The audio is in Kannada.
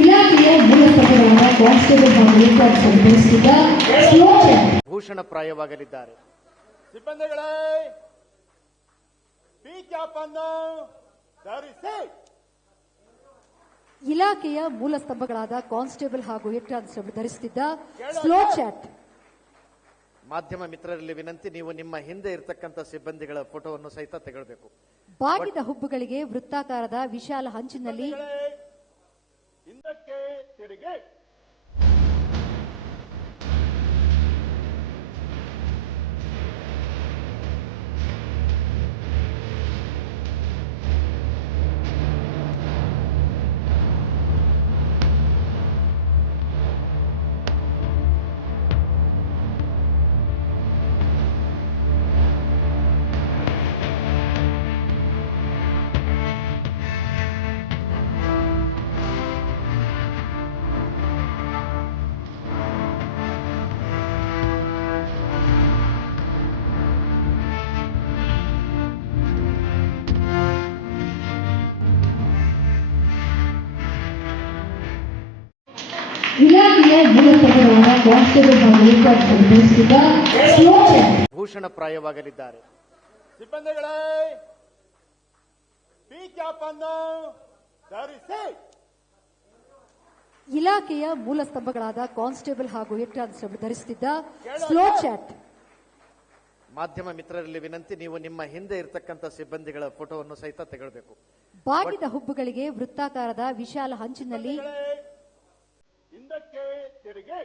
ಇಲಾಖೆಯ ಮೂಲಸಭೆಗಳಾದ ಕಾನ್ಸ್ಟೇಬಲ್ ಹಾಗೂ ಏಕಾಧಿಕಾರಿ ಬಯಸಿದ ಭೂಷಣಪ್ರಾಯವಾಗಲಿದ್ದಾರೆ. ಸಿಬ್ಬಂದಿಗಳೇ ಪಿ ಕ್ಯಾಪ್ ಅನ್ನು ಧರಿಸಿ. ಇಲಾಖೆಯ ಮೂಲ ಸ್ತಂಭಗಳಾದ ಕಾನ್ಸ್ಟೇಬಲ್ ಹಾಗೂ ಹೆಡ್ ಕಾನ್ಸ್ಟೇಬಲ್ ಧರಿಸುತ್ತಿದ್ದ ಸ್ಲೋ ಚಾಟ್. ಮಾಧ್ಯಮ ಮಿತ್ರರಲ್ಲಿ ವಿನಂತಿ, ನೀವು ನಿಮ್ಮ ಹಿಂದೆ ಇರತಕ್ಕಂತ ಸಿಬ್ಬಂದಿಗಳ ಫೋಟೋವನ್ನು ಸಹಿತ ತೆಗೆಳಬೇಕು. ಬಾಗಿದ ಹುಬ್ಬುಗಳಿಗೆ ವೃತ್ತಾಕಾರದ ವಿಶಾಲ ಹಂಚಿನಲ್ಲಿ ಹಿಂದಕ್ಕೆ ತಿರುಗಿ. ಇಲಾಖೆಯ ಮೂಲಸಭೆಗಳಾದ ಕಾನ್ಸ್ಟೇಬಲ್ ಹಾಗೂ ಏಕಾಧಿಕಾರಿ ಬಯಸಿದ ಭೂಷಣಪ್ರಾಯವಾಗಲಿದ್ದಾರೆ. ಸಿಬ್ಬಂದಿಗಳೇ ಪಿ ಕ್ಯಾಪ್ ಅನ್ನು ಧರಿಸಿ. ಇಲಾಖೆಯ ಮೂಲ ಸ್ತಂಭಗಳಾದ ಕಾನ್ಸ್ಟೇಬಲ್ ಹಾಗೂ ಹೆಡ್ ಕಾನ್ಸ್ಟೇಬಲ್ ಧರಿಸುತ್ತಿದ್ದ ಸ್ಲೋ ಚಾಟ್. ಮಾಧ್ಯಮ ಮಿತ್ರರಲ್ಲಿ ವಿನಂತಿ, ನೀವು ನಿಮ್ಮ ಹಿಂದೆ ಇರತಕ್ಕಂತ ಸಿಬ್ಬಂದಿಗಳ ಫೋಟೋವನ್ನು ಸಹಿತ ತೆಗೆಳಬೇಕು. ಬಾಗಿದ ಹುಬ್ಬುಗಳಿಗೆ ವೃತ್ತಾಕಾರದ ವಿಶಾಲ ಹಂಚಿನಲ್ಲಿ ಹಿಂದಕ್ಕೆ ತಿರುಗಿ.